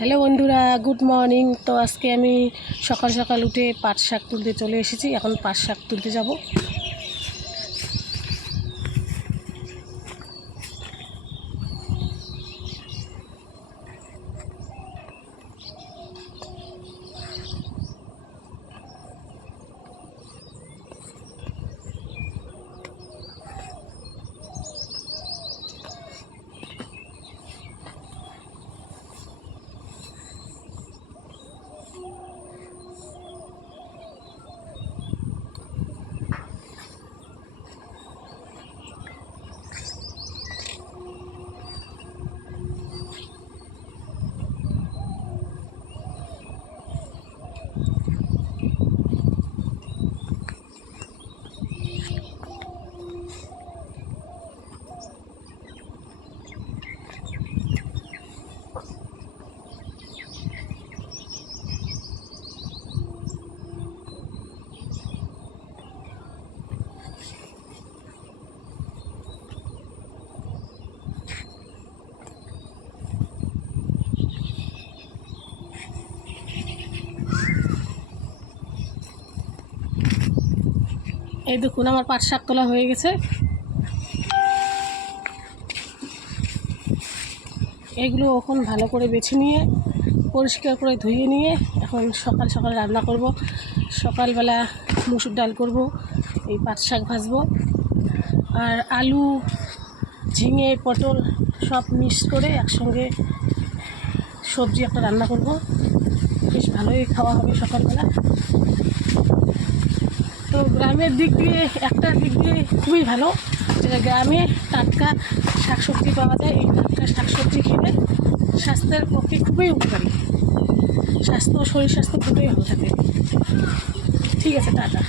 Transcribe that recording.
Hello বন্ধুরা, good morning. তো আজকে আমি সকাল সকাল উঠে পাট শাক তুলতে চলে এসেছি। এখন পাট শাক তুলতে যাব। এই দেখুন, আমার পাট শাক তোলা হয়ে গেছে। এগুলো এখন ভালো করে বেছে নিয়ে পরিষ্কার করে ধুয়ে নিয়ে এখন সকাল সকাল রান্না করব। সকালবেলা মুসুর ডাল করব, এই পাট শাক ভাজবো, আর আলু, ঝিঙে, পটল সব মিক্স করে একসঙ্গে সবজি একটা রান্না করব। বেশ ভালোই খাওয়া হবে সকালবেলা। তো গ্রামের দিক দিয়ে একটা দিক দিয়ে খুবই ভালো, যে গ্রামে টাটকা শাকসবজি পাওয়া যায়। এই টাটকা শাকসবজি খেলে স্বাস্থ্যের পক্ষে খুবই উপকারী। শরীর স্বাস্থ্য দুটোই ভালো থাকে। ঠিক আছে, টাটা।